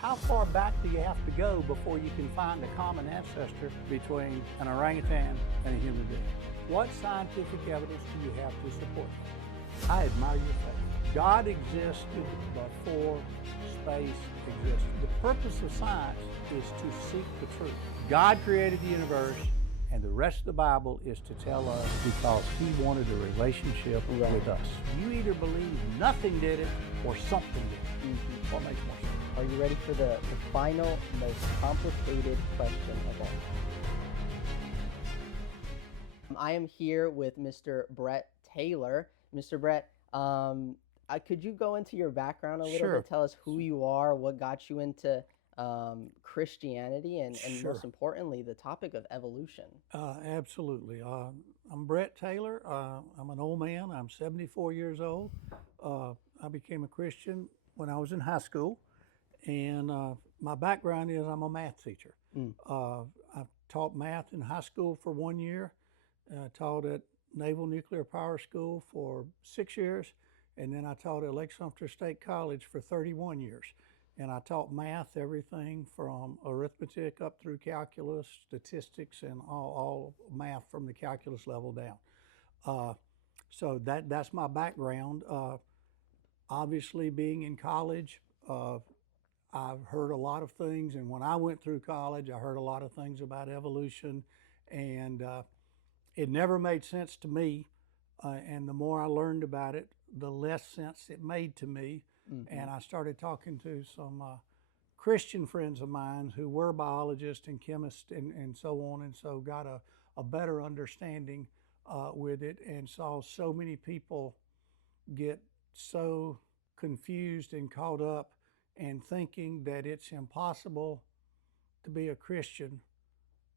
How far back do you have to go before you can find a common ancestor between an orangutan and a human being? What scientific evidence do you have to support that? I admire your faith. God existed before space existed. The purpose of science is to seek the truth. God created the universe, and the rest of the Bible is to tell us because He wanted a relationship with us. You either believe nothing did it or something did it. What makes more sense? Are you ready for the final, most complicated question of all? I am here with Mr. Bret Taylor. Mr. Bret, could you go into your background a little bit? Tell us who you are, what got you into Christianity, and most importantly, the topic of evolution. Absolutely. I'm Bret Taylor. I'm an old man. I'm 74 years old. I became a Christian when I was in high school. And my background is I'm a math teacher. I've taught math in high school for 1 year, taught at Naval Nuclear Power School for 6 years, and then I taught at Lake Sumter State College for 31 years. And I taught math, everything from arithmetic up through calculus, statistics, and all math from the calculus level down. So that's my background. Obviously, being in college, I've heard a lot of things, and when I went through college, I heard a lot of things about evolution, and it never made sense to me. And the more I learned about it, the less sense it made to me. And I started talking to some Christian friends of mine who were biologists and chemists and so on, and so got a better understanding with it, and saw so many people get so confused and caught up and thinking that it's impossible to be a Christian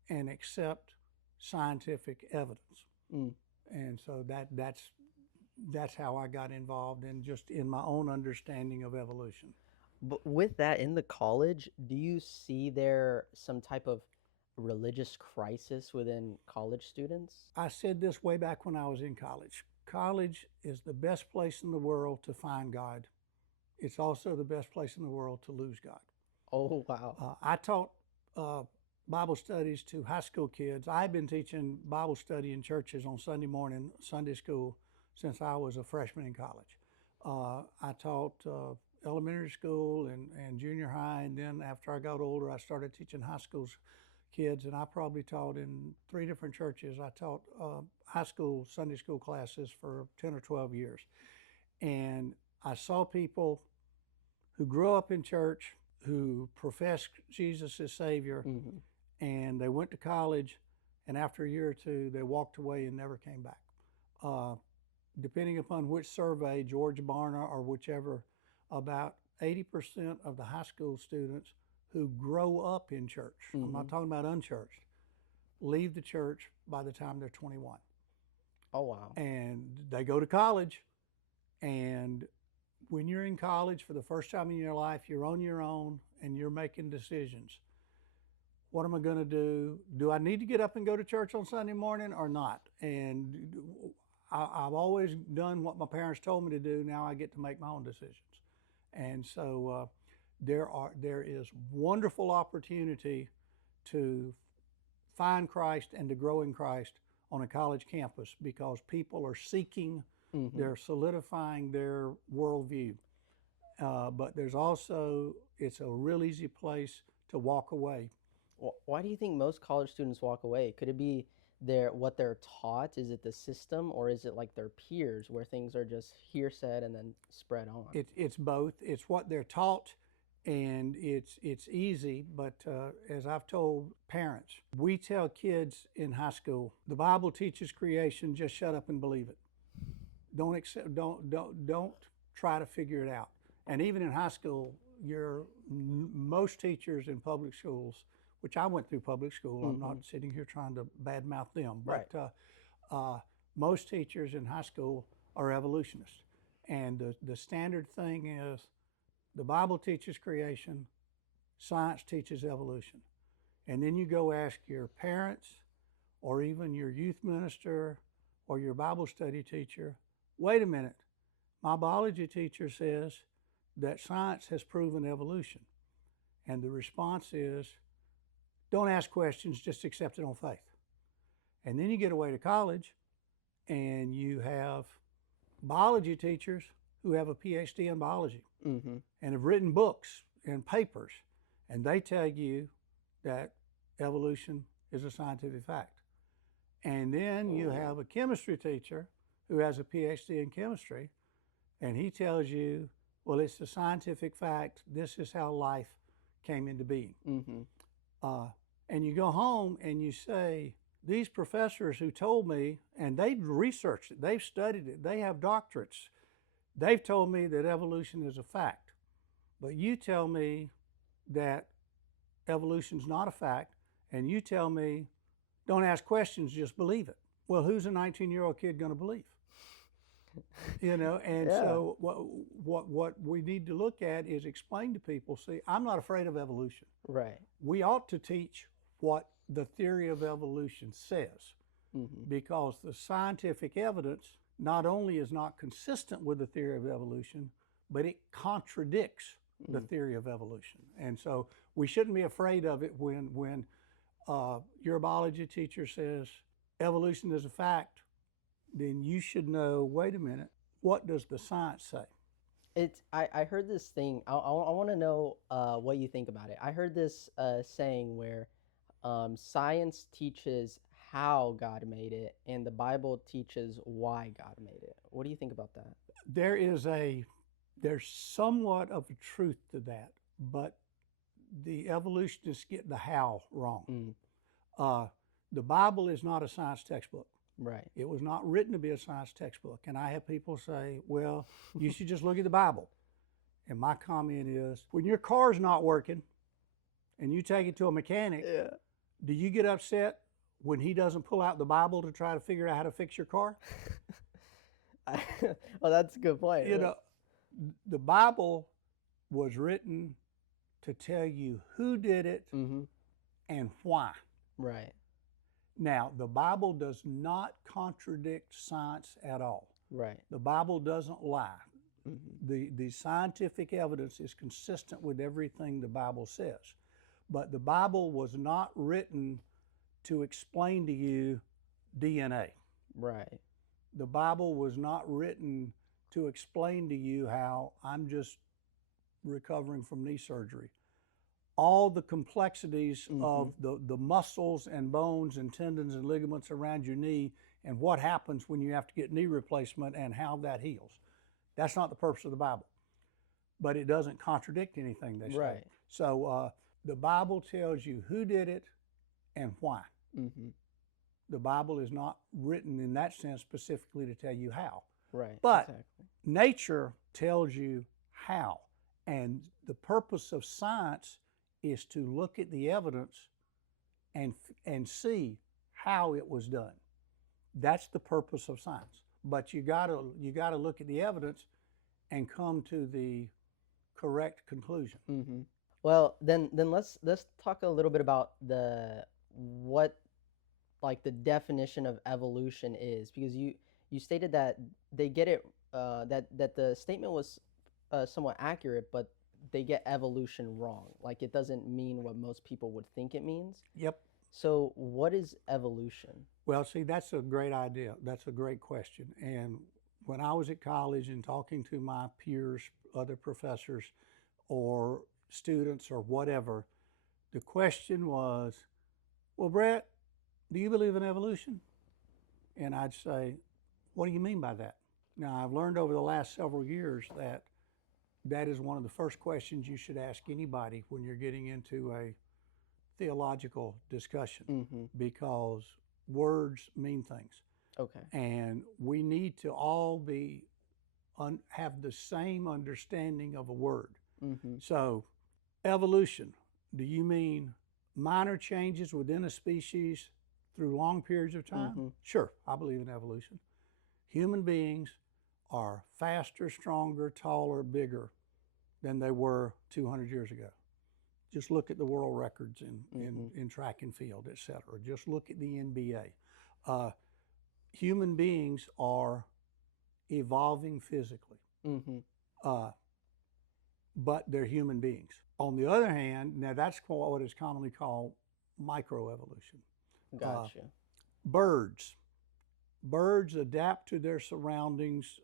and accept scientific evidence. And so that's how I got involved in just in my own understanding of evolution. But with that, in the college, do you see there some type of religious crisis within college students? I said this way back when I was in college. College is the best place in the world to find God. It's also the best place in the world to lose God. Oh, wow. I taught Bible studies to high school kids. I've been teaching Bible study in churches on Sunday morning, Sunday school, since I was a freshman in college. I taught elementary school and junior high, and then after I got older, I started teaching high school kids, and I probably taught in 3 different churches. I taught high school Sunday school classes for 10 or 12 years. And I saw people who grew up in church, who professed Jesus as Savior, and they went to college, and after a year or two, they walked away and never came back. Depending upon which survey, George Barna or whichever, about 80% of the high school students who grow up in church, I'm not talking about unchurched, leave the church by the time they're 21. Oh, wow. And they go to college, and when you're in college for the first time in your life, you're on your own and you're making decisions. What am I going to do? Do I need to get up and go to church on Sunday morning or not? And I've always done what my parents told me to do. Now I get to make my own decisions. And so there is wonderful opportunity to find Christ and to grow in Christ on a college campus because people are seeking, they're solidifying their worldview. But there's also, it's a real easy place to walk away. Why do you think most college students walk away? Could it be what they're taught? Is it the system, or is it like their peers where things are just hearsay and then spread on? It's both. It's what they're taught, and it's easy. But as I've told parents, we tell kids in high school, the Bible teaches creation. Just shut up and believe it. Don't accept. Don't try to figure it out. And even in high school, most teachers in public schools, which I went through public school. I'm not sitting here trying to badmouth them, but most teachers in high school are evolutionists. And the standard thing is the Bible teaches creation, science teaches evolution. And then you go ask your parents or even your youth minister or your Bible study teacher, wait a minute, my biology teacher says that science has proven evolution. And the response is, don't ask questions, just accept it on faith. And then you get away to college and you have biology teachers who have a PhD in biology Mm-hmm. and have written books and papers, and they tell you that evolution is a scientific fact. And then you have a chemistry teacher who has a PhD in chemistry, and he tells you, well, it's a scientific fact. This is how life came into being. Mm-hmm. Uh, and you go home and you say, these professors who told me, and they've researched it, they've studied it, they have doctorates, they've told me that evolution is a fact. But you tell me that evolution's not a fact, and you tell me, don't ask questions, just believe it. Well, who's a 19-year-old kid going to believe? And Yeah. so what we need to look at is explain to people, see, I'm not afraid of evolution. Right. We ought to teach what the theory of evolution says, Mm-hmm. because the scientific evidence not only is not consistent with the theory of evolution, but it contradicts the theory of evolution. And so we shouldn't be afraid of it when your biology teacher says evolution is a fact. Then you should know, wait a minute, what does the science say? I heard this thing. I want to know what you think about it. I heard this saying where science teaches how God made it, and the Bible teaches why God made it. What do you think about that? There's somewhat of a truth to that, but the evolutionists get the how wrong. Mm, Uh, the Bible is not a science textbook. right. It was not written to be a science textbook. And I have people say, well, you should just look at the Bible. And my comment is, when your car's not working and you take it to a mechanic, Yeah. do you get upset when he doesn't pull out the Bible to try to figure out how to fix your car? Well, that's a good point. You know, the Bible was written to tell you who did it Mm-hmm. and why. Right. Now, the Bible does not contradict science at all. Right. The Bible doesn't lie. Mm-hmm. The scientific evidence is consistent with everything the Bible says. But the Bible was not written to explain to you DNA. Right. The Bible was not written to explain to you how I'm just recovering from knee surgery. All the complexities of the muscles and bones and tendons and ligaments around your knee and what happens when you have to get knee replacement and how that heals. That's not the purpose of the Bible. But it doesn't contradict anything they say. Right. So the Bible tells you who did it and why. Mm-hmm. The Bible is not written in that sense specifically to tell you how. Right. But exactly. nature tells you how. And the purpose of science is to look at the evidence and see how it was done. That's the purpose of science. But you gotta look at the evidence and come to the correct conclusion. Mm-hmm. Well, then let's talk a little bit about what like the definition of evolution is, because you stated that they get it that the statement was somewhat accurate, but they get evolution wrong. Like it doesn't mean what most people would think it means. Yep. So what is evolution? Well, see, that's a great idea. That's a great question. And when I was at college and talking to my peers, other professors, or students, or whatever, the question was, well, Bret, do you believe in evolution? And I'd say, what do you mean by that? Now, I've learned over the last several years that that is one of the first questions you should ask anybody when you're getting into a theological discussion, Mm-hmm. because words mean things. Okay. And we need to all have the same understanding of a word. Mm-hmm. So, evolution, do you mean minor changes within a species through long periods of time? Mm-hmm. Sure, I believe in evolution. Human beings are faster, stronger, taller, bigger than they were 200 years ago. Just look at the world records in track and field, et cetera. Just look at the NBA. Human beings are evolving physically, Mm-hmm. but they're human beings. On the other hand, now that's what is commonly called microevolution. Uh, Gotcha. birds. Birds adapt to their surroundings.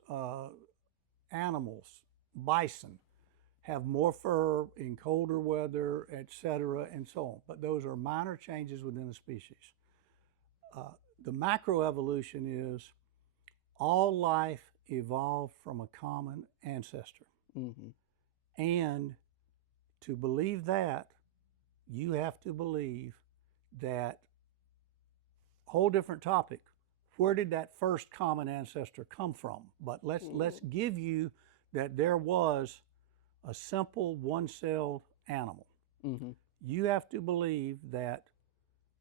Animals, bison, have more fur in colder weather, etc., and so on. But those are minor changes within a species. Uh, the macroevolution is all life evolved from a common ancestor. Mm-hmm. And to believe that, you have to believe that whole different topic. Where did that first common ancestor come from? But let's give you that there was a simple one-celled animal. Mm-hmm. You have to believe that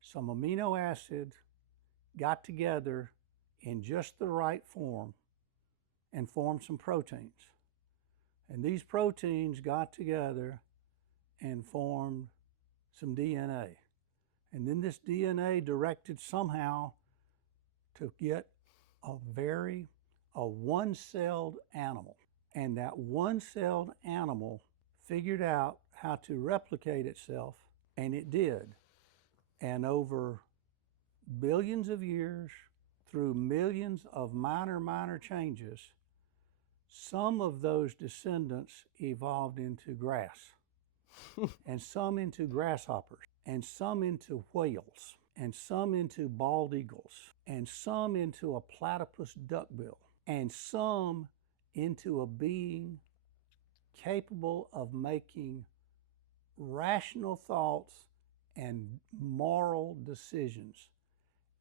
some amino acids got together in just the right form and formed some proteins. And these proteins got together and formed some DNA. And then this DNA directed somehow to get a one-celled animal. And that one-celled animal figured out how to replicate itself, and it did. And over billions of years, through millions of minor changes, some of those descendants evolved into grass, and some into grasshoppers, and some into whales, and some into bald eagles, and some into a platypus duckbill, and some into a being capable of making rational thoughts and moral decisions.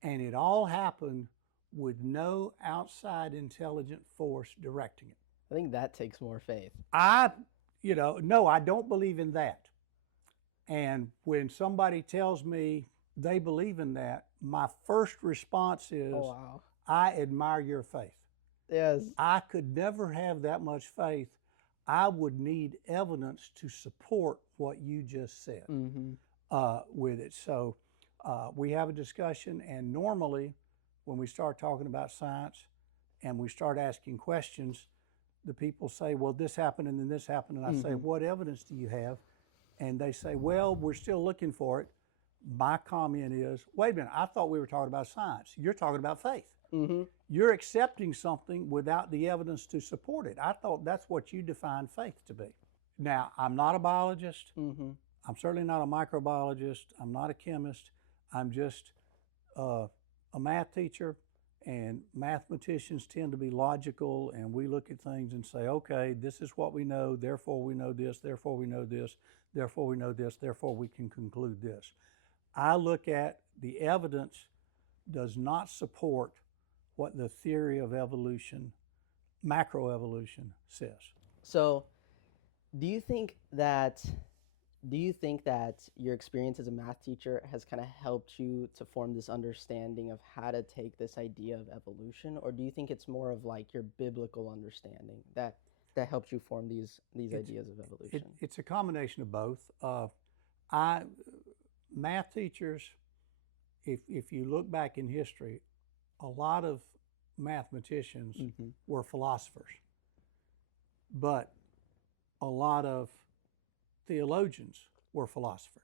And it all happened with no outside intelligent force directing it. I think that takes more faith. No, I don't believe in that. And when somebody tells me they believe in that, my first response is, Oh, wow. I admire your faith. Yes. I could never have that much faith. I would need evidence to support what you just said with it. So we have a discussion, and normally when we start talking about science and we start asking questions, the people say, well, this happened and then this happened. And I say, what evidence do you have? And they say, well, we're still looking for it. My comment is, wait a minute, I thought we were talking about science. You're talking about faith. You're accepting something without the evidence to support it. I thought that's what you define faith to be. Now, I'm not a biologist. I'm certainly not a microbiologist. I'm not a chemist. I'm just a math teacher, and mathematicians tend to be logical, and we look at things and say, okay, this is what we know, therefore we know this, therefore we know this, therefore we know this, therefore we can conclude this. I look at the evidence does not support what the theory of evolution, macroevolution, says. So, do you think that your experience as a math teacher has kind of helped you to form this understanding of how to take this idea of evolution, or do you think it's more of like your biblical understanding that helped you form these ideas of evolution? It's a combination of both. Math teachers, if you look back in history, a lot of mathematicians were philosophers, but a lot of theologians were philosophers.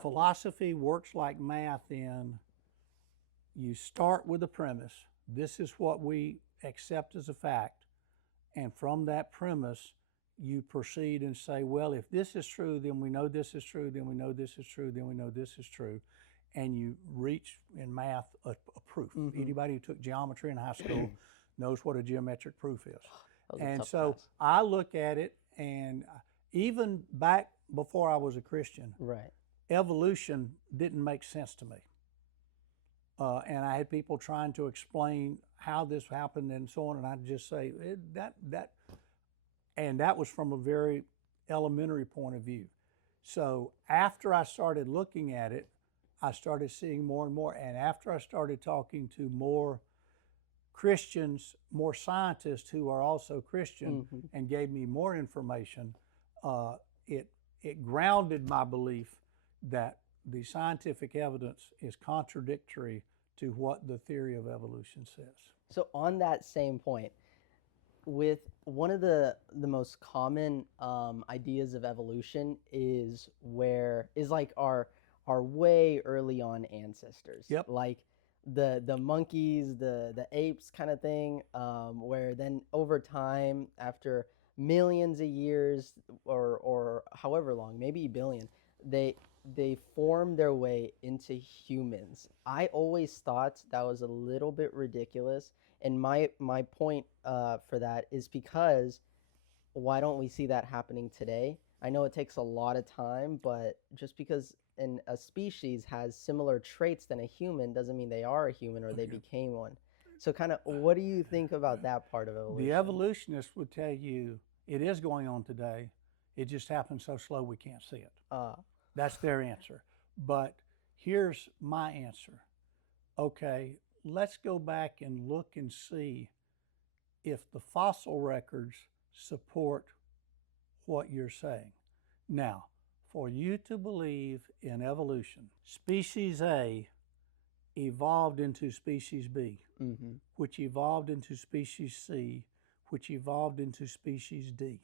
Philosophy works like math in you start with a premise. This is what we accept as a fact. And from that premise, you proceed and say, well, if this is true, then we know this is true, then we know this is true, then we know this is true. And you reach in math a proof. Anybody who took geometry in high school knows what a geometric proof is. And so class. I look at it, and even back before I was a Christian, evolution didn't make sense to me. And I had people trying to explain how this happened and so on, and I'd just say and that was from a very elementary point of view. So after I started looking at it, I started seeing more and more, and after I started talking to more Christians, more scientists who are also Christian, and gave me more information, it grounded my belief that the scientific evidence is contradictory to what the theory of evolution says. So on that same point, with one of the most common ideas of evolution is like our way early on ancestors, Yep. like the monkeys, the apes kind of thing, where then over time, after millions of years or however long, maybe a billion, they they form their way into humans. I always thought that was a little bit ridiculous, and my point for that is because why don't we see that happening today? I know it takes a lot of time, but just because a species has similar traits than a human doesn't mean they are a human or they Okay. became one. So, kind of, what do you think about that part of The evolution? evolutionists would tell you it is going on today. It just happens so slow we can't see it. Uh, That's their answer. But here's my answer. Okay, let's go back and look and see if the fossil records support what you're saying. Now, for you to believe in evolution, species A evolved into species B, mm-hmm. which evolved into species C, which evolved into species D,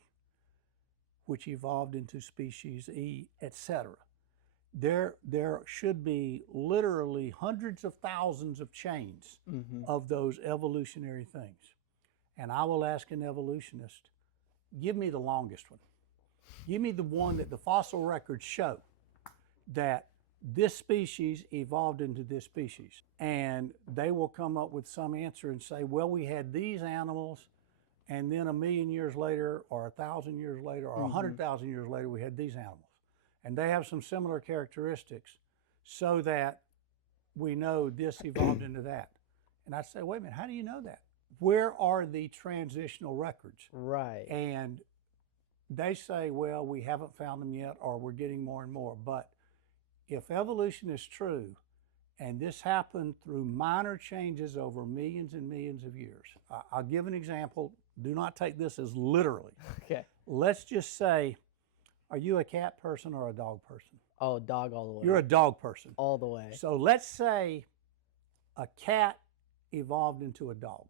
which evolved into species E, etc. There should be literally hundreds of thousands of chains Mm-hmm. of those evolutionary things. And I will ask an evolutionist, give me the longest one. Give me the one that the fossil records show that this species evolved into this species. And they will come up with some answer and say, well, we had these animals, and then 1,000,000 years later, or 1,000 years later, or 100,000 years later, we had these animals. And they have some similar characteristics so that we know this evolved into that. And I say, wait a minute, how do you know that? Where are the transitional records? Right. And they say, well, we haven't found them yet, or we're getting more and more. But if evolution is true, and this happened through minor changes over millions and millions of years, I'll give an example. Do not take this as literally. Okay. Let's just say, are you a cat person or a dog person? Oh, dog all the way. You're a dog person. All the way. So let's say a cat evolved into a dog.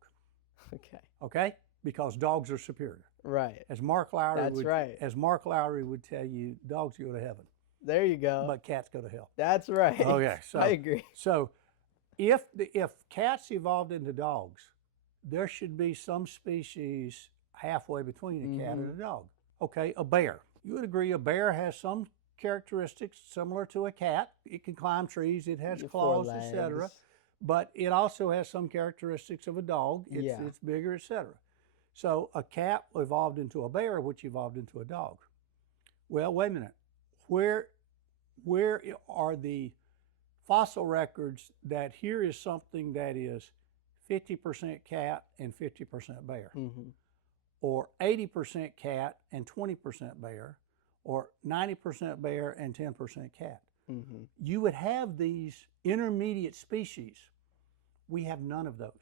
Okay. Okay? Because dogs are superior. Right. As Mark Lowry That's would, right. as Mark Lowry would tell you, dogs go to heaven, There you go. but cats go to hell. That's right. Okay, so I agree. So if cats evolved into dogs, there should be some species halfway between a cat and a dog. Okay, a bear. You would agree a bear has some characteristics similar to a cat. It can climb trees, it has Your claws, etc. But it also has some characteristics of a dog. It's bigger, etc. So a cat evolved into a bear, which evolved into a dog. Well, wait a minute. Where are the fossil records that here is something that is 50% cat and 50% bear, or 80% cat and 20% bear, or 90% bear and 10% cat? You would have these intermediate species. We have none of those.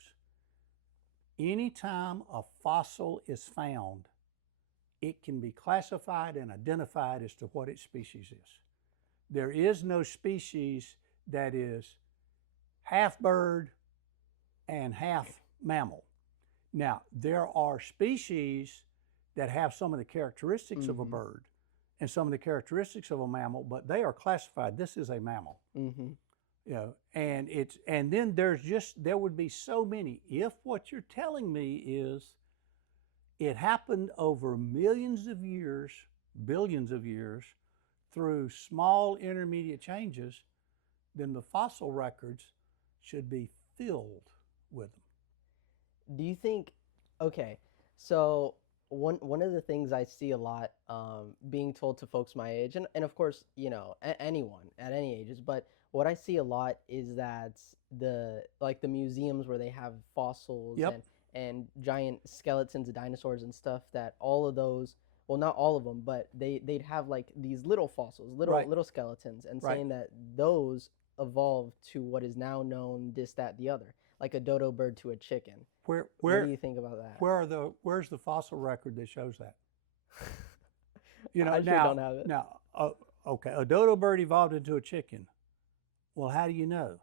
Anytime a fossil is found, it can be classified and identified as to what its species is. There is no species that is half bird and half mammal. Now, there are species that have some of the characteristics of a bird and some of the characteristics of a mammal, but they are classified. This is a mammal. You know, and then there would be so many. If what you're telling me is it happened over millions of years, billions of years, through small intermediate changes, then the fossil records should be filled with them. Do you think, okay, so one of the things I see a lot being told to folks my age, and of course, you know, anyone at any ages, but what I see a lot is that the museums where they have fossils and giant skeletons of dinosaurs and stuff, that all of those, well, not all of them, but they'd have like these little fossils, little skeletons, and saying that those evolved to what is now known this, that, the other, like a dodo bird to a chicken. What do you think about that? Where's the fossil record that shows that? You know, I sure don't have it. Now, okay, a dodo bird evolved into a chicken. Well, how do you know?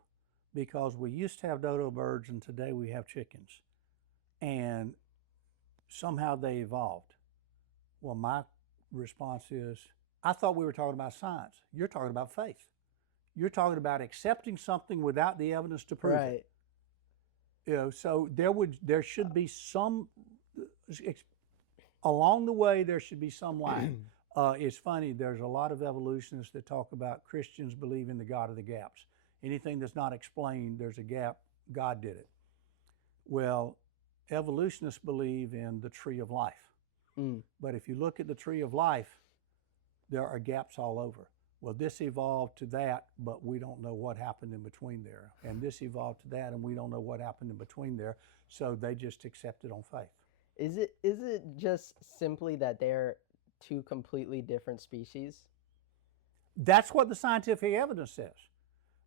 Because we used to have dodo birds and today we have chickens. And somehow they evolved. Well, my response is, I thought we were talking about science. You're talking about faith. You're talking about accepting something without the evidence to prove it. Right. So there should be some along the way. There should be some line. It's funny. There's a lot of evolutionists that talk about Christians believe in the God of the gaps. Anything that's not explained, there's a gap. God did it. Well, evolutionists believe in the tree of life. But if you look at the tree of life, there are gaps all over. Well, this evolved to that, but we don't know what happened in between there. And this evolved to that, and we don't know what happened in between there. So they just accept it on faith. Is it just simply that they're two completely different species? That's what the scientific evidence says.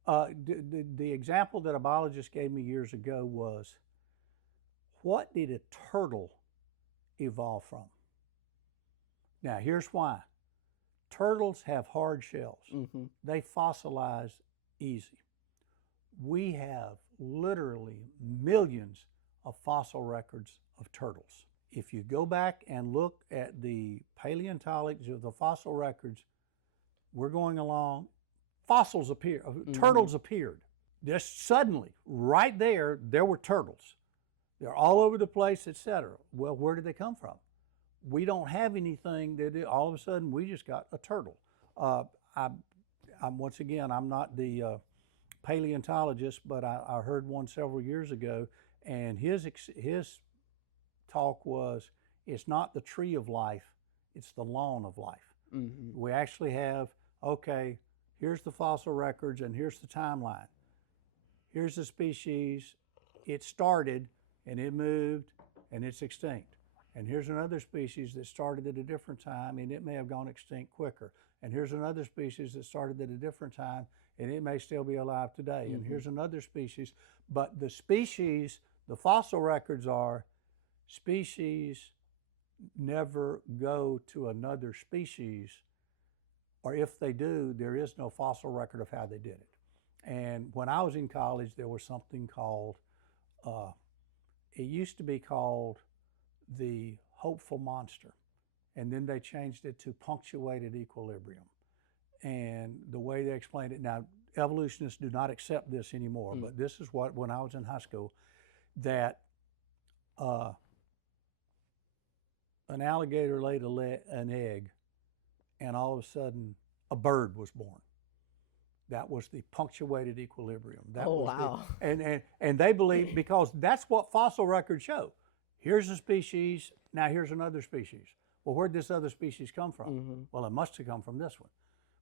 The example that a biologist gave me years ago was, what did a turtle evolve from? Now, here's why. Turtles have hard shells. They fossilize easy. We have literally millions of fossil records of turtles. If you go back and look at the paleontology of the fossil records, we're going along, fossils appear, turtles appeared. Just suddenly, right there were turtles. They're all over the place, etc. Well, where did they come from? We don't have anything that all of a sudden we just got a turtle. I'm once again, I'm not the paleontologist, but I heard one several years ago, and his talk was, it's not the tree of life, it's the lawn of life. We actually have, okay, here's the fossil records and here's the timeline. Here's the species, it started and it moved and it's extinct. And here's another species that started at a different time and it may have gone extinct quicker. And here's another species that started at a different time and it may still be alive today. And here's another species. But the species, the fossil records are, species never go to another species, or if they do, there is no fossil record of how they did it. And when I was in college, there was something called, it used to be called the hopeful monster. And then they changed it to punctuated equilibrium. And the way they explained it, now evolutionists do not accept this anymore, but this is what, when I was in high school, that an alligator laid an egg and all of a sudden a bird was born. That was the punctuated equilibrium. That was wow. And they believe, because that's what fossil records show. Here's a species, now here's another species. Well, where'd this other species come from? Well, it must have come from this one.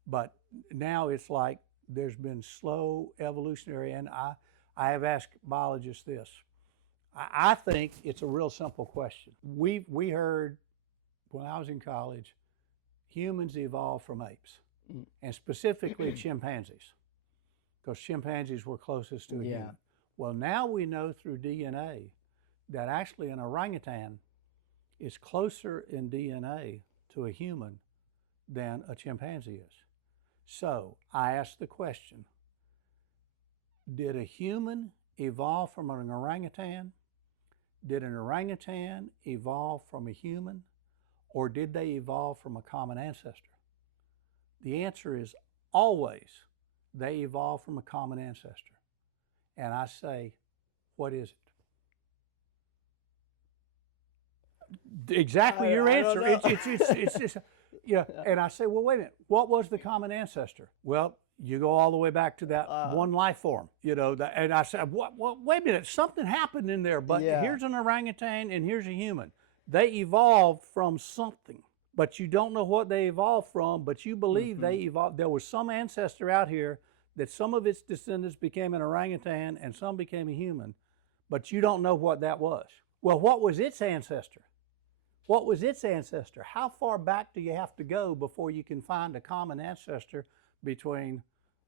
But now it's like there's been slow evolutionary, and I have asked biologists this. I think it's a real simple question. We heard when I was in college, humans evolved from apes, and specifically chimpanzees, because chimpanzees were closest to a human. Well, now we know through DNA that actually an orangutan is closer in DNA to a human than a chimpanzee is. So I asked the question, did a human evolve from an orangutan? Did an orangutan evolve from a human? Or did they evolve from a common ancestor? The answer is always they evolved from a common ancestor. And I say, what is it? Exactly your answer. It's just, yeah. And I say, well, wait a minute. What was the common ancestor? Well, you go all the way back to that one life form, and I said, wait a minute, something happened in there, but here's an orangutan and here's a human. They evolved from something, but you don't know what they evolved from, but you believe they evolved. There was some ancestor out here that some of its descendants became an orangutan and some became a human, but you don't know what that was. Well, what was its ancestor? What was its ancestor? How far back do you have to go before you can find a common ancestor between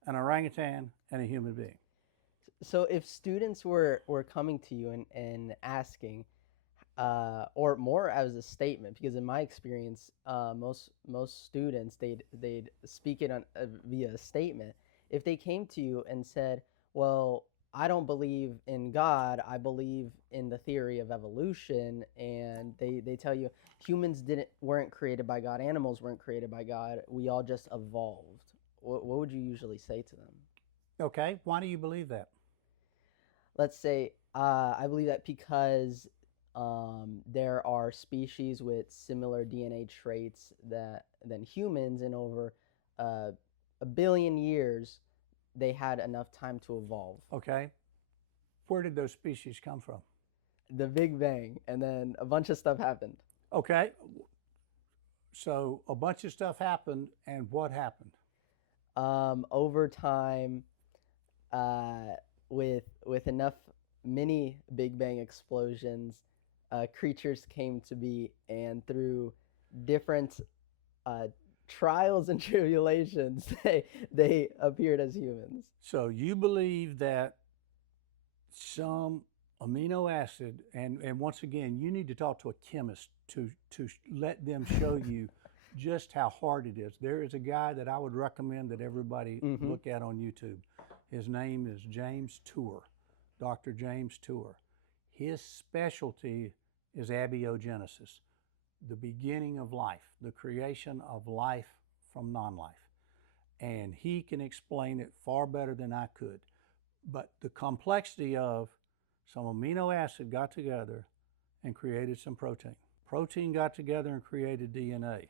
an orangutan and a human being? So if students were coming to you and asking, or more as a statement, because in my experience, most students they'd speak it on via a statement. If they came to you and said, "Well, I don't believe in God. I believe in the theory of evolution, and they tell you humans weren't created by God. Animals weren't created by God. We all just evolved. What would you usually say to them? Okay, why do you believe that? Let's say I believe that because there are species with similar DNA traits than humans, and over uh, 1 billion years, they had enough time to evolve. Okay, where did those species come from? The Big Bang, and then a bunch of stuff happened. Okay, so a bunch of stuff happened, and what happened? Over time, uh, with enough mini Big Bang explosions, creatures came to be, and through different uh, trials and tribulations, they appeared as humans. So you believe that some amino acid, and once again, you need to talk to a chemist to let them show you just how hard it is. There is a guy that I would recommend that everybody Mm-hmm. look at on YouTube. His name is James Tour, Dr. James Tour. His specialty is abiogenesis, the beginning of life, the creation of life from non-life. And he can explain it far better than I could. But the complexity of some amino acid got together and created some protein. Protein got together and created DNA.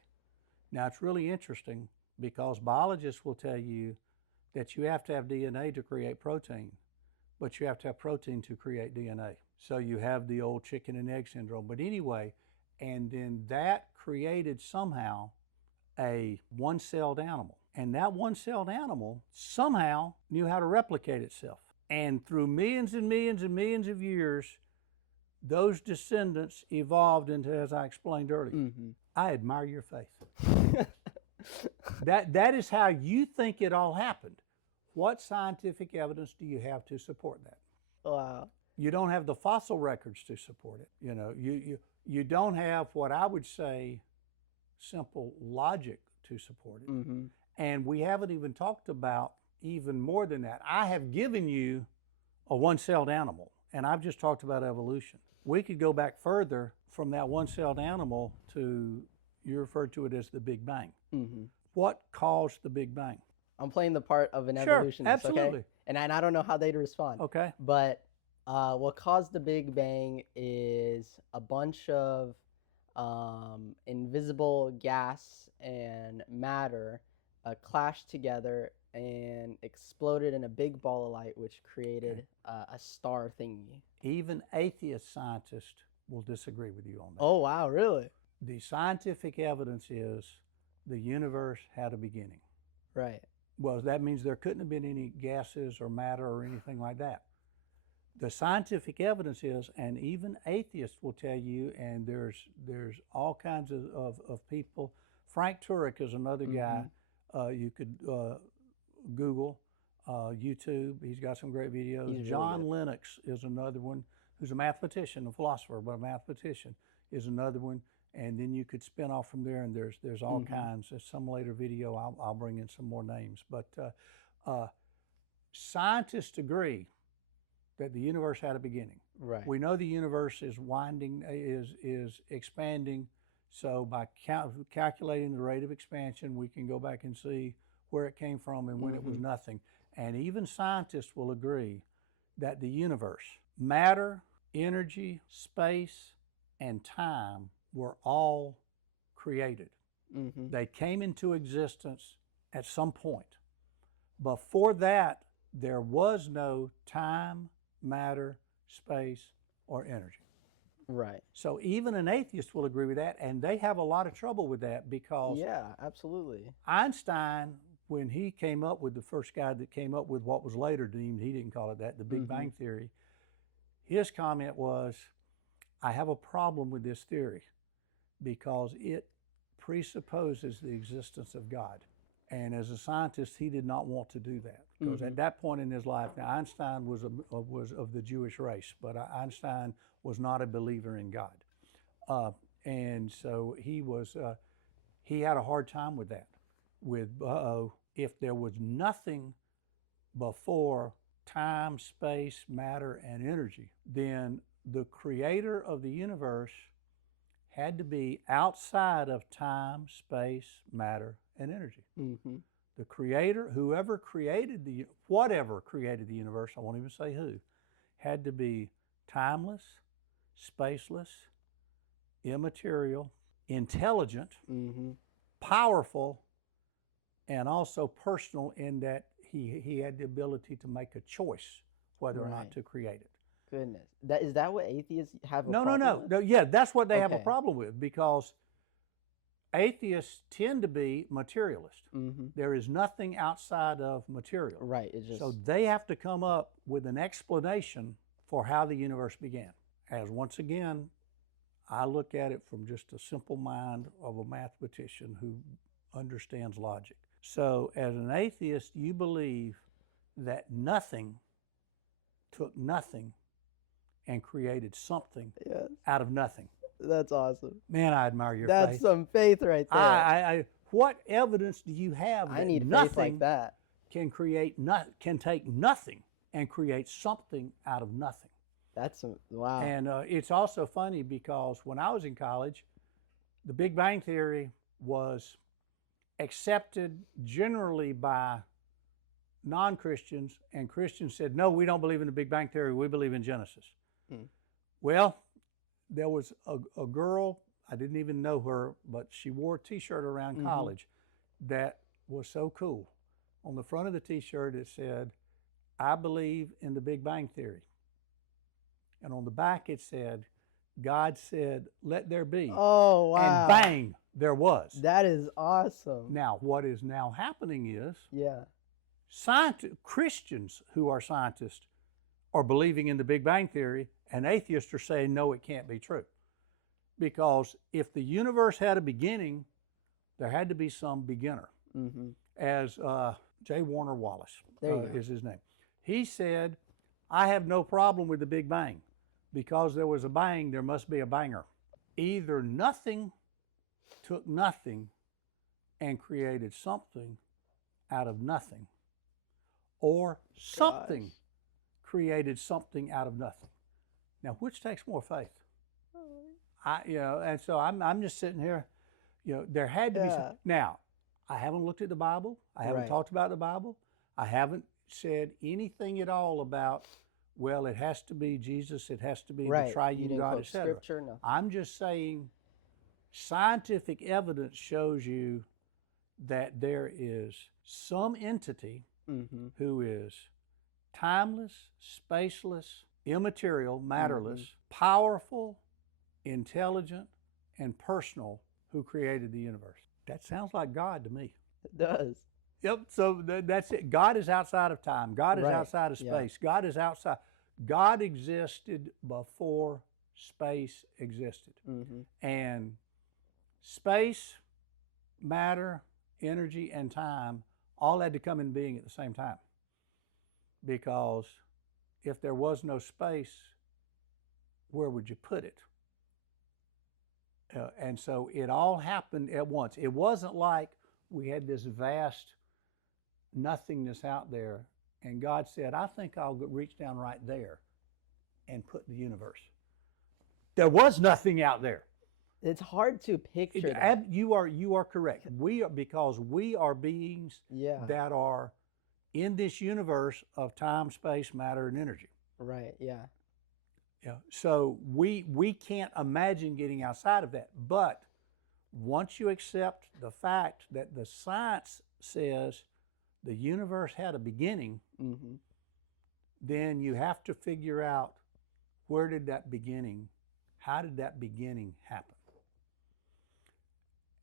Now it's really interesting because biologists will tell you that you have to have DNA to create protein, but you have to have protein to create DNA. So you have the old chicken and egg syndrome. But anyway, and then that created somehow a one-celled animal. And that one-celled animal somehow knew how to replicate itself. And through millions and millions and millions of years, those descendants evolved into, as I explained earlier. Mm-hmm. I admire your faith. That is how you think it all happened. What scientific evidence do you have to support that? Wow. You don't have the fossil records to support it. You don't have what I would say simple logic to support it. Mm-hmm. And we haven't even talked about even more than that. I have given you a one-celled animal, and I've just talked about evolution. We could go back further from that one-celled animal to, you referred to it as the Big Bang. Mm-hmm. What caused the Big Bang? I'm playing the part of an Sure, evolutionist, absolutely. okay? And I don't know how they'd respond. Okay. But what caused the Big Bang is a bunch of invisible gas and matter clashed together and exploded in a big ball of light, which created a star thingy. Even atheist scientists will disagree with you on that. Oh, wow, really? The scientific evidence is the universe had a beginning. Right. Well, that means there couldn't have been any gases or matter or anything like that. The scientific evidence is, and even atheists will tell you, and there's all kinds of people. Frank Turek is another guy. You could Google, YouTube. He's got some great videos. He's really John good. Lennox is another one, who's a mathematician, a philosopher, but a mathematician is another one. And then you could spin off from there, and there's all kinds. At some later video, I'll bring in some more names. But scientists agree that the universe had a beginning. Right. We know the universe is is expanding. So by calculating the rate of expansion, we can go back and see where it came from and when it was nothing. And even scientists will agree that the universe, matter, energy, space, and time were all created. They came into existence at some point. Before that, there was no time, matter, space, or energy. Right. So even an atheist will agree with that, and they have a lot of trouble with that because Yeah, absolutely. Einstein, when he came up with the first guy that came up with what was later deemed, he didn't call it that, the Big Bang Theory, his comment was, I have a problem with this theory because it presupposes the existence of God. And as a scientist, he did not want to do that because at that point in his life, now Einstein was of the Jewish race, but Einstein was not a believer in God, and so he had a hard time with that. With if there was nothing before time, space, matter, and energy, then the creator of the universe had to be outside of time, space, matter, and energy. Mm-hmm. The creator, whoever created whatever created the universe, I won't even say who, had to be timeless, spaceless, immaterial, intelligent, Mm-hmm. powerful, and also personal in that he had the ability to make a choice whether or not Right. to create it. Goodness. Is that what atheists have a No, no, problem no, with? no. Yeah, that's what they have a Okay. problem with because atheists tend to be materialist. Mm-hmm. There is nothing outside of material. Right. It just So they have to come up with an explanation for how the universe began. As once again, I look at it from just a simple mind of a mathematician who understands logic. So, as an atheist, you believe that nothing took nothing and created something yes. out of nothing. That's awesome. Man, I admire your That's faith. some faith right there. What evidence do you have I that need faith like nothing that. can take nothing and create something out of nothing? That's some wow. And it's also funny because when I was in college, the Big Bang Theory was accepted generally by non-Christians, and Christians said, no, we don't believe in the Big Bang Theory, we believe in Genesis. Well, there was a girl, I didn't even know her, but she wore a t-shirt around college that was so cool. On the front of the t-shirt it said, I believe in the Big Bang Theory. And on the back it said, God said, let there be. Oh, wow. And bang, there was. That is awesome. Now, what is now happening is Yeah. Christians who are scientists are believing in the Big Bang Theory, and atheists are saying, no, it can't be true. Because if the universe had a beginning, there had to be some beginner. Mm-hmm. As J. Warner Wallace is his name. He said, I have no problem with the Big Bang. Because there was a bang, there must be a banger. Either nothing took nothing and created something out of nothing, or something created something out of nothing. Now, which takes more faith? And so I'm just sitting here, there had to be some. Now, I haven't looked at the Bible. I haven't talked about the Bible. I haven't said anything at all about, well, it has to be Jesus, it has to be the triune God, etc. I'm just saying scientific evidence shows you that there is some entity who is timeless, spaceless, immaterial, matterless, powerful, intelligent, and personal, who created the universe. That sounds like God to me. It does. Yep, so that's it. God is outside of time. God is outside of space. God is outside. God existed before space existed. And space, matter, energy, and time all had to come in being at the same time. Because if there was no space, where would you put it? And so it all happened at once. It wasn't like we had this vast nothingness out there, and God said, I think I'll reach down right there and put the universe. There was nothing out there. It's hard to picture that. You are correct. Because we are beings that are in this universe of time, space, matter, and energy. Right, yeah. So we can't imagine getting outside of that. But once you accept the fact that the science says the universe had a beginning, then you have to figure out how did that beginning happen?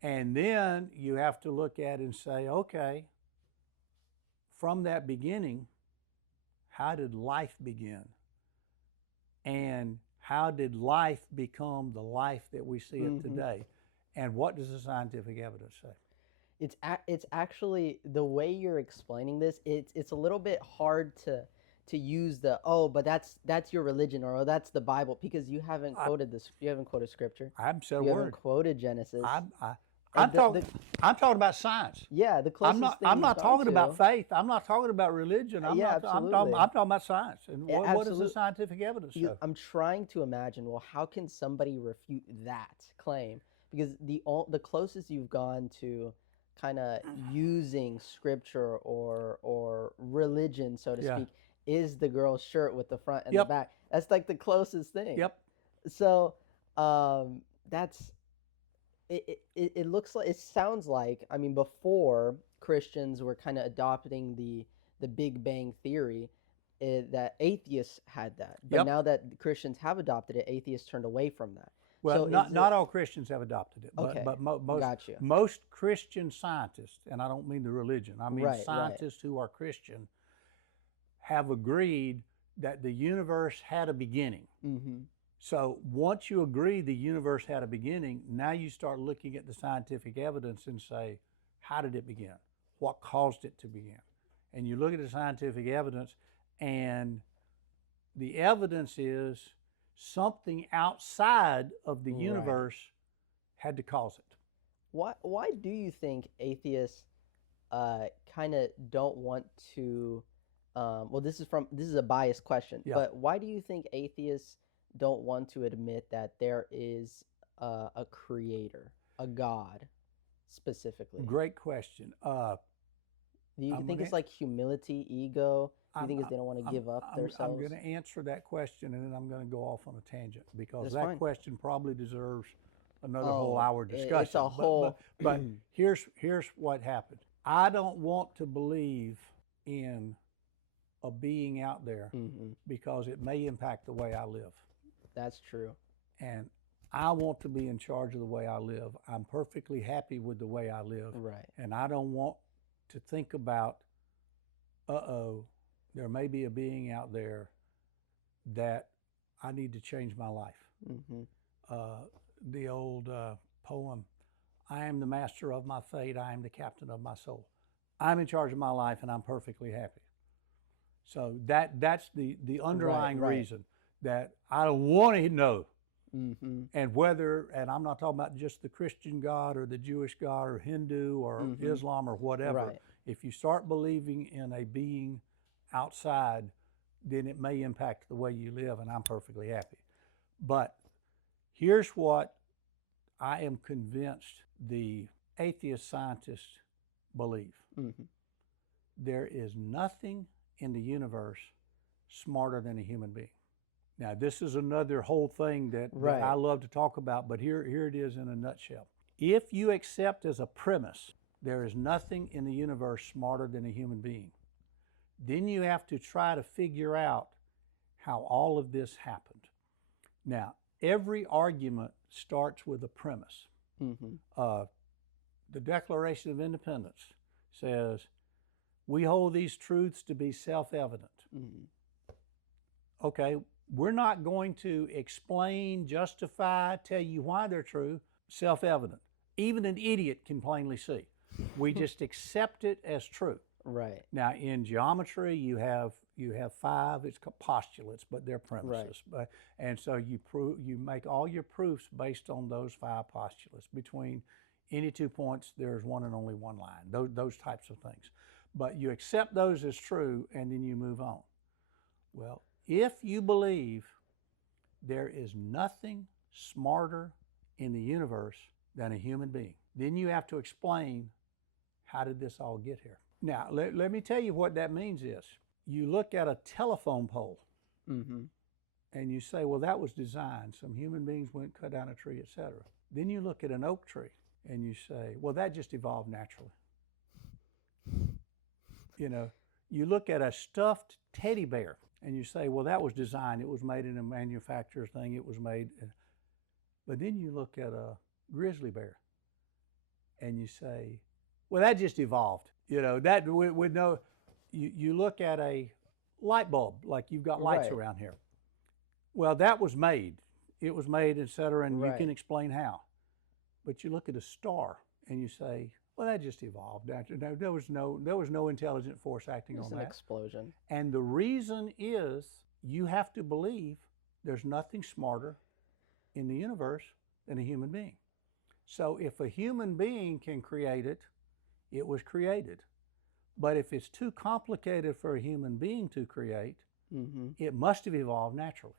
And then you have to look at it and say, okay, from that beginning, how did life begin? And how did life become the life that we see it today? And what does the scientific evidence say? It's actually, the way you're explaining this, it's a little bit hard to use but that's your religion, or that's the Bible, because you haven't quoted scripture. I haven't said a word. You word. haven't quoted Genesis. I'm the, talking. the I'm talking about science. yeah, the closest thing I'm you've not gone talking to. about faith. I'm not talking about religion. I'm Yeah, not. absolutely. I'm talking about science. And what does the Absolutely. scientific evidence show? I'm trying to imagine. Well, how can somebody refute that claim? Because the closest you've gone to kind of using scripture or religion, so to Yeah. speak, is the girl's shirt with the front and the Yep. back. That's like the closest thing. Yep. So that's it looks like, it sounds like, I mean, before Christians were kind of adopting the Big Bang theory, that atheists had that, but Yep. now that Christians have adopted it, atheists turned away from that. Well, So is not it all Christians have adopted it, okay? but Gotcha. most Christian scientists, and I don't mean the religion, I mean Right, right. scientists who are Christian, have agreed that the universe had a beginning. Mm-hmm. So once you agree the universe had a beginning, now you start looking at the scientific evidence and say, how did it begin? What caused it to begin? And you look at the scientific evidence, and the evidence is something outside of the Right. universe had to cause it. Why do you think atheists kind of don't want to? Well, this is a biased question, Yeah. but why do you think atheists don't want to admit that there is a creator, a God, specifically? Great question. Do you I'm think gonna it's like humility, ego? Do you I'm think it's they don't want to give up I'm themselves? going to answer that question, and then I'm going to go off on a tangent because That's that fine. question probably deserves another whole Oh, hour it's discussion. a whole. But here's what happened. I don't want to believe in a being out there Mhm. because it may impact the way I live, That's true. and I want to be in charge of the way I live. I'm perfectly happy with the way I live, Right. and I don't want to think about, uh-oh, there may be a being out there that I need to change my life. Mhm. Uh, the old poem, I am the master of my fate, I am the captain of my soul. I'm in charge of my life and I'm perfectly happy. So that's the Right. underlying Right. reason that I don't want to know. Mhm. And I'm not talking about just the Christian God or the Jewish God or Hindu or Mhm. Islam or whatever. Right. If you start believing in a being outside, then it may impact the way you live, and I'm perfectly happy. But here's what I am convinced the atheist scientists believe: Mhm. there is nothing in the universe smarter than a human being. Now, this is another whole thing that I Right. love to talk about, but here it is in a nutshell. If you accept as a premise there is nothing in the universe smarter than a human being, then you have to try to figure out how all of this happened. Now, every argument starts with a premise. Mhm. Uh, the Declaration of Independence says, we hold these truths to be self evident. Mhm. Okay, we're not going to explain, justify, tell you why they're true. Self evident. Even an idiot can plainly see. We just accept it as true. Right. Now, in geometry, you have five. It's called postulates, but they're Right. premises. And so you make all your proofs based on those five postulates. Between any 2 points, there's one and only one line. Those types of things. But you accept those as true, and then you move on. Well, if you believe there is nothing smarter in the universe than a human being, then you have to explain, how did this all get here? Now, let me tell you what that means is, you look at a telephone pole Mhm. and you say, well, that was designed. Some human beings went and cut down a tree, etc. Then you look at an oak tree and you say, well, that just evolved naturally. You know, you look at a stuffed teddy bear and you say, well, that was designed. It was made in a manufacturer's thing. It was made. But then you look at a grizzly bear and you say, well, that just evolved. You know, that with no, you look at a light bulb, like you've got lights Right. around here. Well, that was made. It was made, et cetera, and you Right. can explain how. But you look at a star and you say, well, that just evolved. There was no intelligent force acting It's on an that. explosion. And the reason is you have to believe there's nothing smarter in the universe than a human being. So if a human being can create it, it was created. But if it's too complicated for a human being to create, it must have evolved naturally.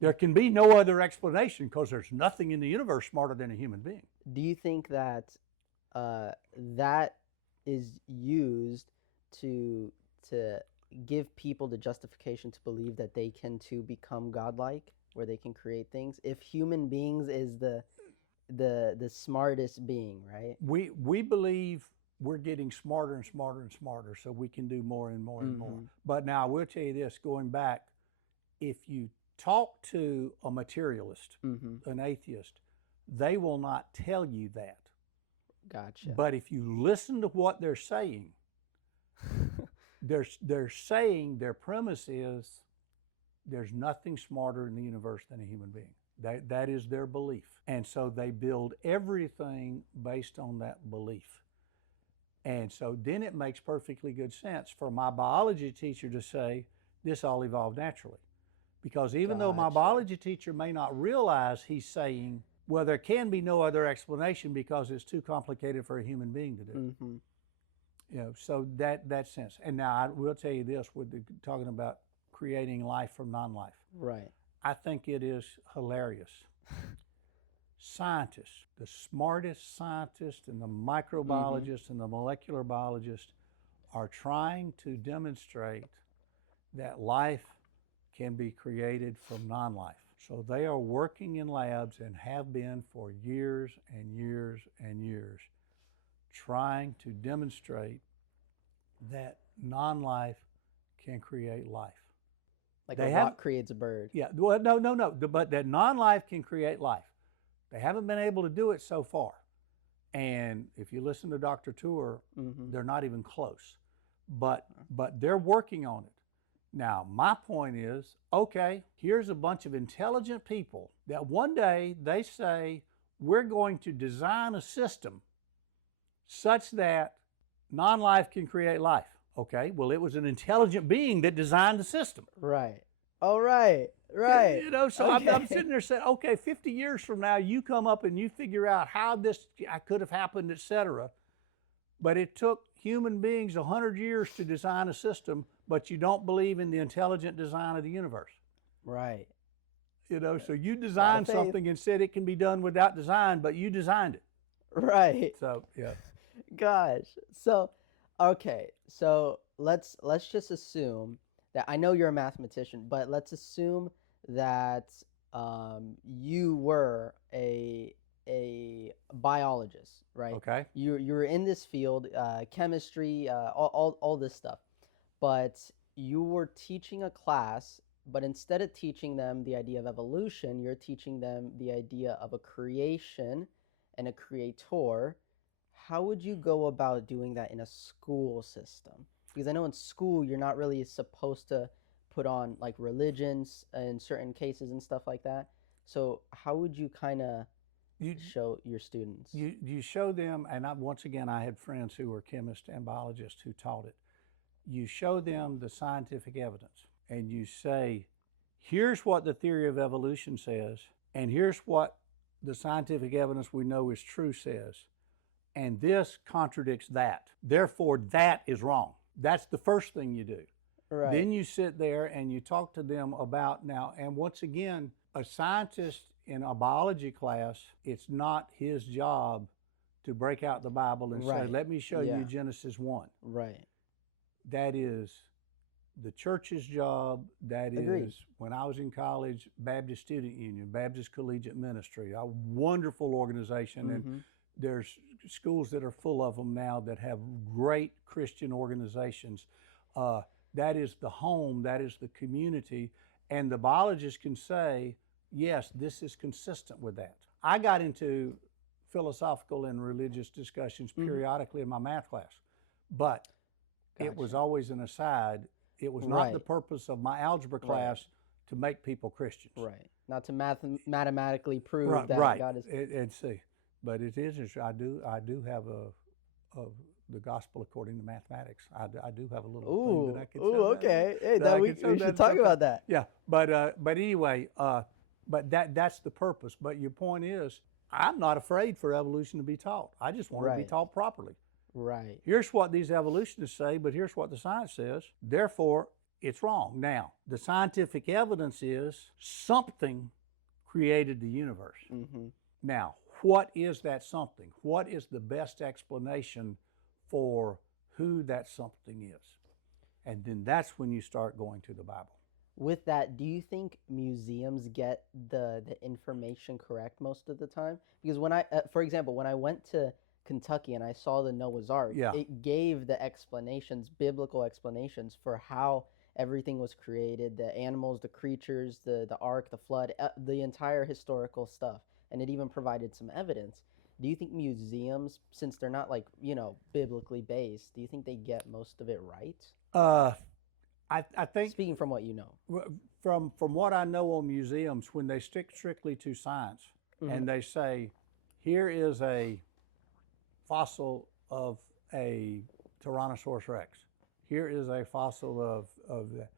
There can be no other explanation because there's nothing in the universe smarter than a human being. Do you think that that is used to give people the justification to believe that they can too become godlike, where they can create things? If human beings is the smartest being, right? We believe we're getting smarter and smarter and smarter, so we can do more and more and more. But now I will tell you this, going back, if you talk to a materialist, an atheist, they will not tell you that. Gotcha. But if you listen to what they're saying, they're saying their premise is there's nothing smarter in the universe than a human being. That is their belief. And so they build everything based on that belief. And so then it makes perfectly good sense for my biology teacher to say this all evolved naturally. Because even though my biology teacher may not realize he's saying, well, there can be no other explanation because it's too complicated for a human being to do. You know, so that sense. And now I will tell you this, with talking about creating life from non-life. Right. I think it is hilarious. Scientists, the smartest scientists and the microbiologists and the molecular biologists are trying to demonstrate that life can be created from non-life. So they are working in labs and have been for years and years and years, trying to demonstrate that non-life can create life. Like a rock creates a bird. Yeah, well, no, but that non-life can create life. They haven't been able to do it so far. And if you listen to Dr. Tour, they're not even close. But they're working on it. Now, my point is, okay, here's a bunch of intelligent people that one day they say, we're going to design a system such that non-life can create life. Okay, well, it was an intelligent being that designed the system. Right. Oh, right. You know, so okay. I'm sitting there saying, okay, 50 years from now, you come up and you figure out how this could have happened, etc. But it took human beings 100 years to design a system, but you don't believe in the intelligent design of the universe. Right. You know, so you designed something and said it can be done without design, but you designed it. Right. So, yeah. Gosh. So, okay. So let's just assume that, I know you're a mathematician, but let's assume that you were a biologist, right? Okay. You were in this field, chemistry, all this stuff, but you were teaching a class, but instead of teaching them the idea of evolution, you're teaching them the idea of a creation and a creator. How would you go about doing that in a school system? Because I know in school you're not really supposed to put on like religions in certain cases and stuff like that. So how would you kind of show your students? You show them, and once again, I had friends who were chemists and biologists who taught it. You show them the scientific evidence, and you say, here's what the theory of evolution says, and here's what the scientific evidence we know is true says, and this contradicts that. Therefore, that is wrong. That's the first thing you do. Right. Then you sit there and you talk to them about now, and once again, a scientist in a biology class, it's not his job to break out the Bible and say, let me show you Genesis 1. Right. That is the church's job. That is, when I was in college, Baptist Student Union, Baptist Collegiate Ministry, a wonderful organization. And there's schools that are full of them now that have great Christian organizations. That is the home, that is the community. And the biologist can say, yes, this is consistent with that. I got into philosophical and religious discussions periodically in my math class, but it was always an aside. It was not the purpose of my algebra class to make people Christians. Right. Not to mathematically prove that God is. And see, but it is. I do have the gospel according to mathematics. I do have a little thing that I could show. Okay. Hey, we should talk about that. Yeah, but anyway, but that's the purpose. But your point is, I'm not afraid for evolution to be taught. I just want it to be Right. taught properly. Right. Here's what these evolutionists say, but here's what the science says. Therefore, it's wrong. Now, the scientific evidence is something created the universe. Mm-hmm. Now, what is that something? What is the best explanation for who that something is? And then that's when you start going to the Bible. With that, do you think museums get the information correct most of the time? Because when for example, when I went to Kentucky and I saw the Noah's Ark, Yeah. it gave the explanations, biblical explanations for how everything was created, the animals, the creatures, the ark, the flood, the entire historical stuff, and it even provided some evidence. Do you think museums, since they're not like, biblically based, do you think they get most of it right? Uh, I think Speaking from what you know. from what I know on museums, when they stick strictly to science and they say, here is a fossil of a Tyrannosaurus Rex, here is a fossil of the,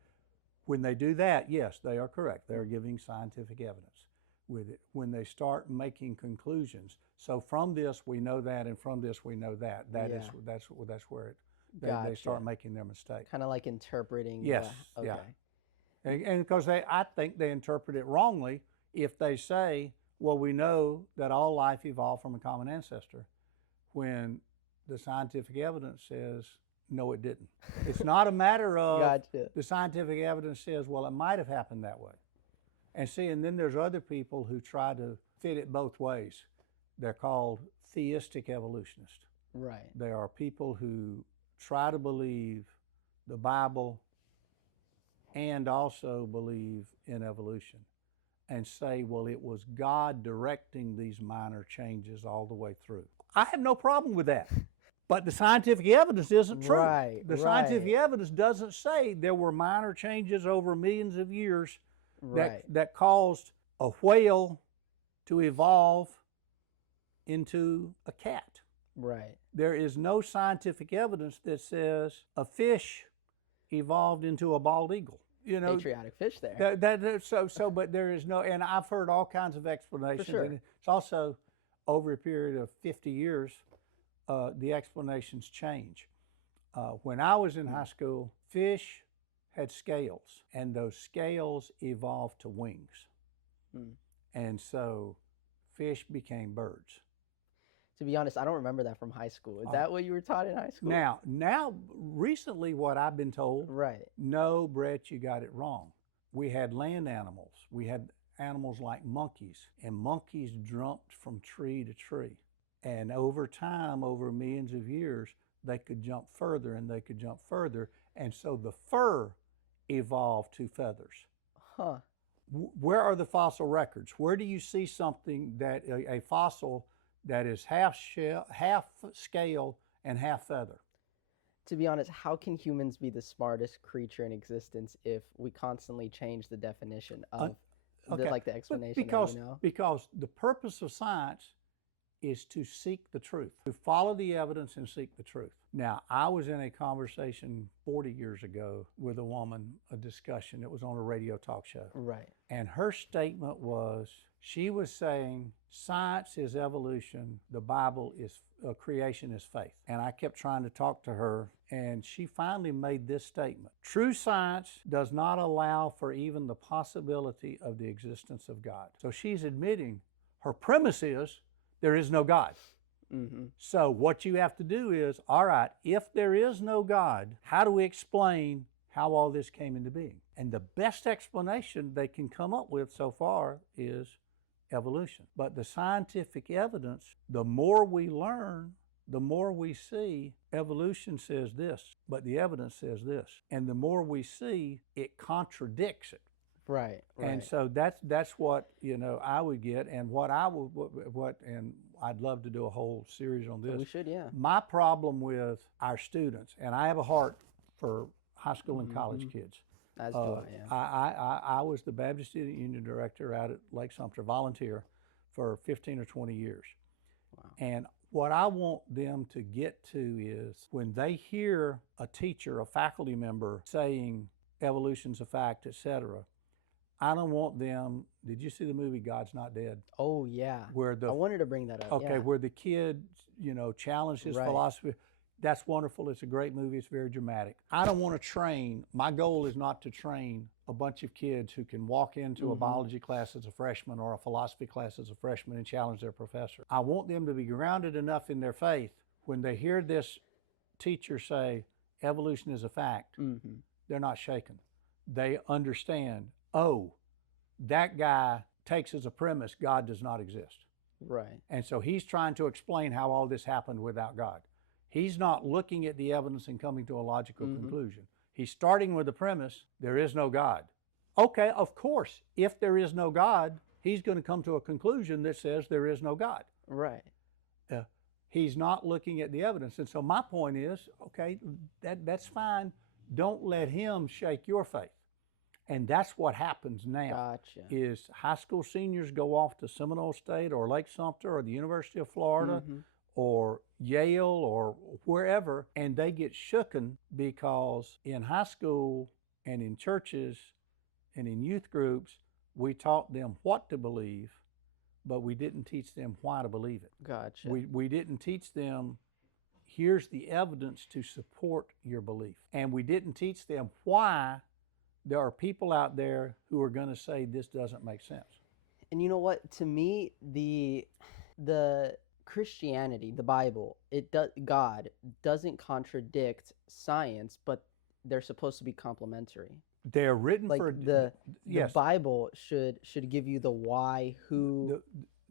when they do that, yes, they are correct. They're giving scientific evidence with it. When they start making conclusions, so from this we know that, and from this we know that. Yeah. That's where it they Gotcha. start making their mistake. Kind of like interpreting. Yes. Okay. Yeah. And because I think they interpret it wrongly if they say, well, we know that all life evolved from a common ancestor, when the scientific evidence says, no, it didn't. It's not a matter of Gotcha. the scientific evidence says, well, it might have happened that way. And see, and then there's other people who try to fit it both ways. They're called theistic evolutionists. Right. They are people who try to believe the Bible and also believe in evolution and say, well, it was God directing these minor changes all the way through. I have no problem with that. But the scientific evidence isn't true. Right. The scientific evidence doesn't say there were minor changes over millions of years that caused a whale to evolve into a cat. Right. There is no scientific evidence that says a fish evolved into a bald eagle. Patriotic fish there. But there is no, and I've heard all kinds of explanations. For sure. And it's also over a period of 50 years, the explanations change. When I was in high school, fish had scales, and those scales evolved to wings. And so fish became birds. To be honest, I don't remember that from high school. Is that what you were taught in high school? Now, recently, what I've been told, right. No, Bret, you got it wrong. We had land animals. We had animals like monkeys, and monkeys jumped from tree to tree. And over time, over millions of years, they could jump further and they could jump further. And so the fur evolved to feathers. Huh. Where are the fossil records? Where do you see something that a fossil that is half scale and half feather? To be honest, how can humans be the smartest creature in existence if we constantly change the definition of the explanation? Because the purpose of science is to seek the truth, to follow the evidence and seek the truth. Now, I was in a conversation 40 years ago with a woman, a discussion. It was on a radio talk show. Right. And her statement was, she was saying, science is evolution, the Bible is creation is faith. And I kept trying to talk to her, and she finally made this statement: true science does not allow for even the possibility of the existence of God. So she's admitting her premise is there is no God. So what you have to do is, all right, if there is no God, how do we explain how all this came into being? And the best explanation they can come up with so far is evolution. But the scientific evidence, the more we learn, the more we see evolution says this, but the evidence says this. And the more we see, it contradicts it. Right. And so that's what I would get, and and I'd love to do a whole series on this. We should, yeah. My problem with our students, and I have a heart for high school and college kids. As do I, yeah. I was the Baptist Student Union director out at Lake Sumter, volunteer, for 15 or 20 years. Wow. And what I want them to get to is when they hear a teacher, a faculty member saying evolution's a fact, etc., I don't want them. Did you see the movie God's Not Dead? Oh yeah. Where I wanted to bring that up. okay, Yeah. where the kid, challenged his Right. philosophy. That's wonderful. It's a great movie. It's very dramatic. I don't want to train. My goal is not to train a bunch of kids who can walk into a biology class as a freshman or a philosophy class as a freshman and challenge their professor. I want them to be grounded enough in their faith when they hear this teacher say evolution is a fact, they're not shaken. They understand, oh, that guy takes as a premise God does not exist. Right. And so he's trying to explain how all this happened without God. He's not looking at the evidence and coming to a logical conclusion. He's starting with the premise, there is no God. Okay, of course, if there is no God, he's going to come to a conclusion that says there is no God. Right. He's not looking at the evidence. And so my point is, okay, that's fine. Don't let him shake your faith. And that's what happens now. Gotcha. Is high school seniors go off to Seminole State or Lake Sumter or the University of Florida or Yale or wherever, and they get shooken because in high school and in churches and in youth groups, we taught them what to believe, but we didn't teach them why to believe it. Gotcha. We didn't teach them, here's the evidence to support your belief. And we didn't teach them why there are people out there who are going to say this doesn't make sense. And you know what? To me, the Christianity, the Bible, God doesn't contradict science, but they're supposed to be complementary. They're written Like for the yes. Bible should give you the why, who.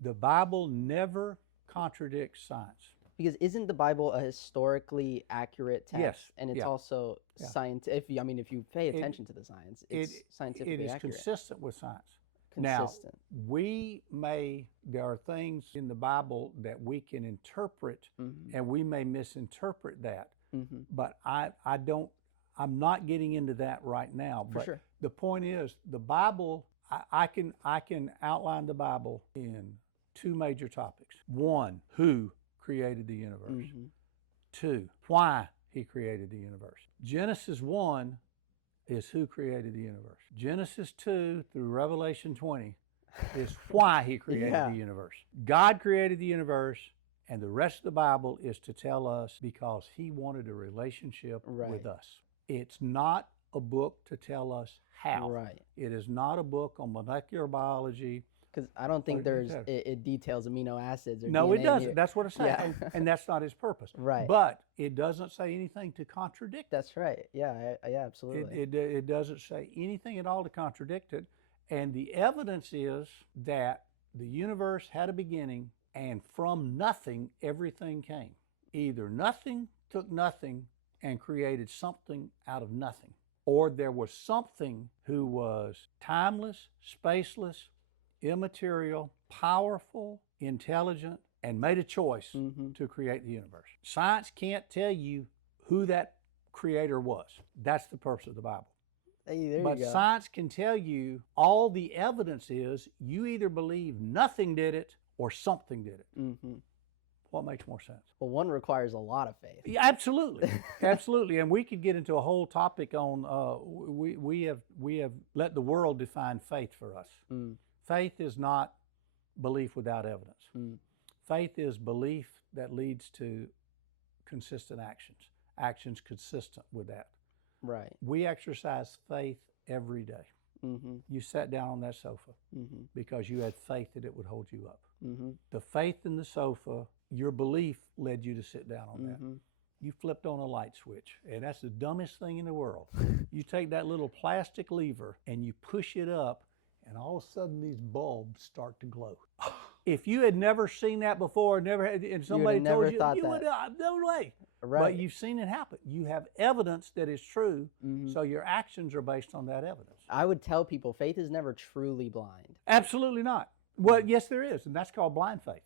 The Bible never contradicts science. Because isn't the Bible a historically accurate text? Yes, And it's yeah. also Yeah. scientific. If you pay attention to the science, it's scientifically It is accurate. consistent with science. Consistent. Now, there are things in the Bible that we can interpret, and we may misinterpret that. But I'm not getting into that right now. For But sure. the point is, the Bible, I can outline the Bible in two major topics. One, who created the universe. Two, why he created the universe. Genesis 1 is who created the universe. Genesis 2 through Revelation 20 is why he created Yeah. the universe. God created the universe, and the rest of the Bible is to tell us because he wanted a relationship with us. It's not a book to tell us how. Right. It is not a book on molecular biology. Because I don't think it details amino acids or No, DNA it doesn't. here. That's what it's saying. Yeah. And that's not his purpose. Right. But it doesn't say anything to contradict it. That's right. Yeah, yeah, absolutely. It doesn't say anything at all to contradict it. And the evidence is that the universe had a beginning, and from nothing, everything came. Either nothing took nothing and created something out of nothing, or there was something who was timeless, spaceless, immaterial, powerful, intelligent, and made a choice to create the universe. Science can't tell you who that creator was. That's the purpose of the Bible. Hey, there But you go. science can tell you all the evidence is you either believe nothing did it or something did it. What makes more sense? Well, one requires a lot of faith. Yeah, absolutely, absolutely. And we could get into a whole topic on. We have let the world define faith for us. Faith is not belief without evidence. Faith is belief that leads to consistent actions. Actions consistent with that. Right. We exercise faith every day. You sat down on that sofa because you had faith that it would hold you up. The faith in the sofa, your belief led you to sit down on that. You flipped on a light switch, and that's the dumbest thing in the world. You take that little plastic lever and you push it up, and all of a sudden these bulbs start to glow. If you had never seen that before, and somebody told you, you would, no way. Right. But you've seen it happen. You have evidence that is true, so your actions are based on that evidence. I would tell people faith is never truly blind. Absolutely not. Well, yes, there is, and that's called blind faith.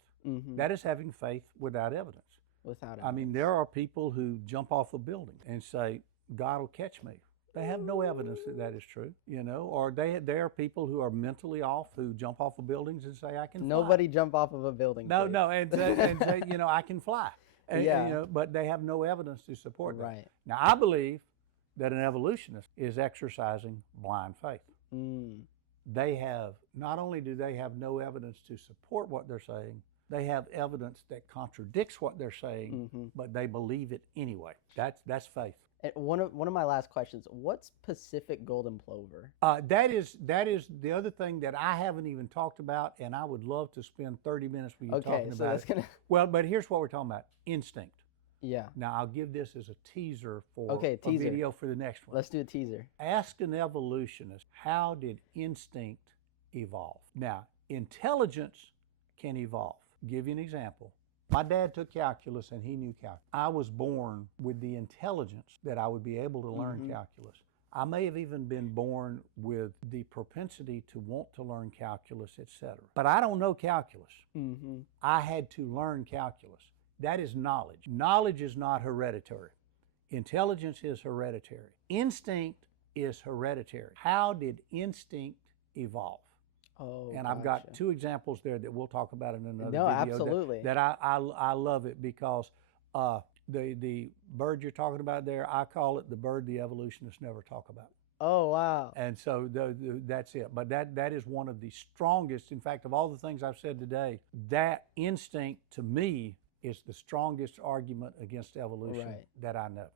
That is having faith without evidence. Without evidence. I mean, there are people who jump off a building and say, God will catch me. They have no evidence that that is true, or there are people who are mentally off who jump off of buildings and say, I can fly. Nobody jump off of a building. No, please. no, and say, I can fly. And, Yeah. but they have no evidence to support that. Right. Now, I believe that an evolutionist is exercising blind faith. they have, not only do they have no evidence to support what they're saying, they have evidence that contradicts what they're saying, but they believe it anyway. That's faith. And one of my last questions: what's Pacific golden plover? That is the other thing that I haven't even talked about, and I would love to spend 30 minutes with you talking about that's it. gonna. Well, but here's what we're talking about: instinct. Yeah. Now I'll give this as a teaser for Okay, a video for the next one. Let's do a teaser. Ask an evolutionist, how did instinct evolve? Now, intelligence can evolve. Give you an example. My dad took calculus and he knew calculus. I was born with the intelligence that I would be able to learn calculus. I may have even been born with the propensity to want to learn calculus, etc. But I don't know calculus. I had to learn calculus. That is knowledge. Knowledge is not hereditary. Intelligence is hereditary. Instinct is hereditary. How did instinct evolve? Oh, and I've got two examples there that we'll talk about in another No, video. absolutely. That I love it because the bird you're talking about there, I call it the bird the evolutionists never talk about. Oh, wow. And so that's it. But that is one of the strongest, in fact, of all the things I've said today, that instinct to me is the strongest argument against evolution that I know.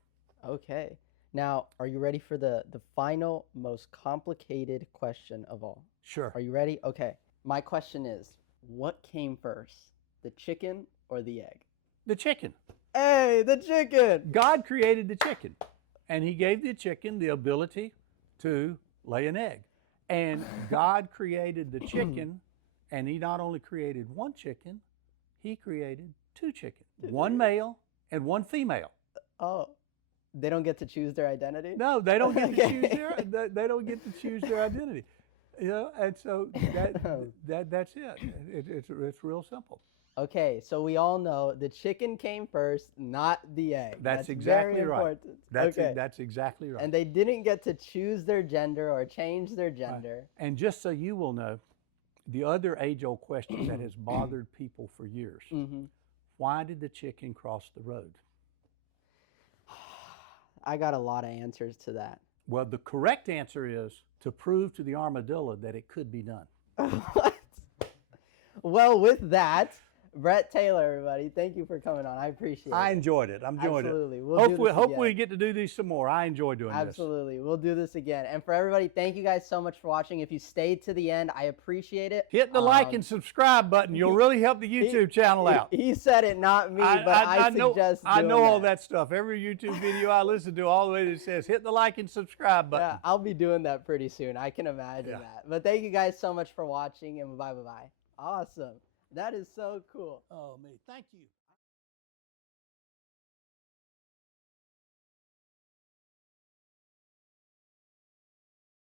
Okay. Now, are you ready for the final, most complicated question of all? Sure. Are you ready? Okay. My question is, what came first, the chicken or the egg? The chicken. Hey, the chicken! God created the chicken, and he gave the chicken the ability to lay an egg. And God created the chicken, and he not only created one chicken, he created two chickens, one male and one female. Oh, they don't get to choose their identity? No, they don't get to choose they don't get to choose their identity. You know, and so that's it. It's real simple. Okay, so we all know the chicken came first, not the egg. That's exactly very right. Important. That's exactly right. And they didn't get to choose their gender or change their gender. Right. And just so you will know, the other age-old question that has bothered people for years, why did the chicken cross the road? I got a lot of answers to that. Well, the correct answer is to prove to the armadillo that it could be done. What? Well, with that, Bret Taylor, everybody, thank you for coming on. I appreciate it. I enjoyed it. I'm enjoying Absolutely. it. We'll hopefully we get to do these some more. I enjoy doing this. Absolutely. We'll do this again. And for everybody, thank you guys so much for watching. If you stayed to the end, I appreciate it. Hit the like and subscribe button. You'll really help the YouTube channel out. He said it, not me, but I suggest I know all that stuff. Every YouTube video I listen to, all the way that says hit the like and subscribe button. Yeah, I'll be doing that pretty soon. I can imagine that. But thank you guys so much for watching, and bye-bye. Awesome. That is so cool. Oh, me. Thank you.